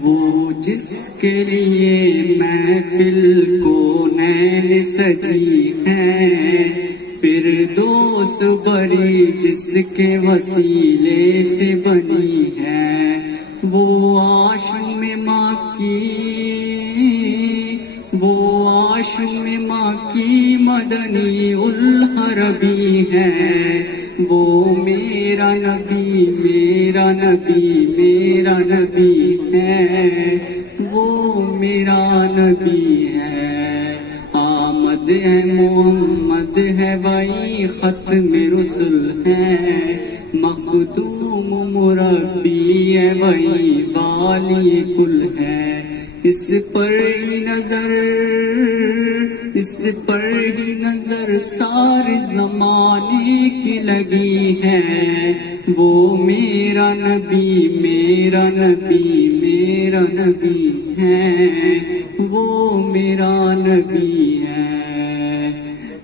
وہ جس کے لیے محفل کو نین سجی ہے، فردوس بری جس کے وسیلے سے بنی ہے، وہ آشم ماں کی مدنی الحربی ہے، وہ میرا نبی میرا نبی میرا نبی ہے، وہ میرا نبی ہے۔ آمد ہے محمد ہے وہی ختم رسل ہے، مخدوم مربی ہے وہی والی کل ہے، اس پر ہی نظر سارے زمانے کی لگی ہے، وہ میرا نبی میرا نبی میرا نبی ہے، وہ میرا نبی ہے۔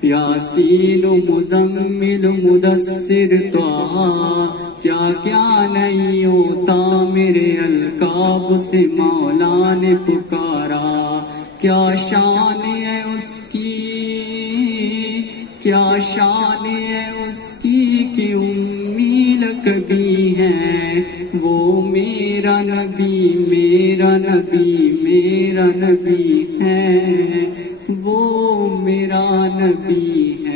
یاسین مزمل مدثر طٰہٰ، کیا کیا نہیں ہوتا میرے القاب سے مولا نے پکارا، کیا شان ہے اس کی، کیا شان ہے اس کی کہ امی لقبی ہے، وہ میرا نبی میرا نبی میرا نبی ہے، وہ میرا نبی ہے۔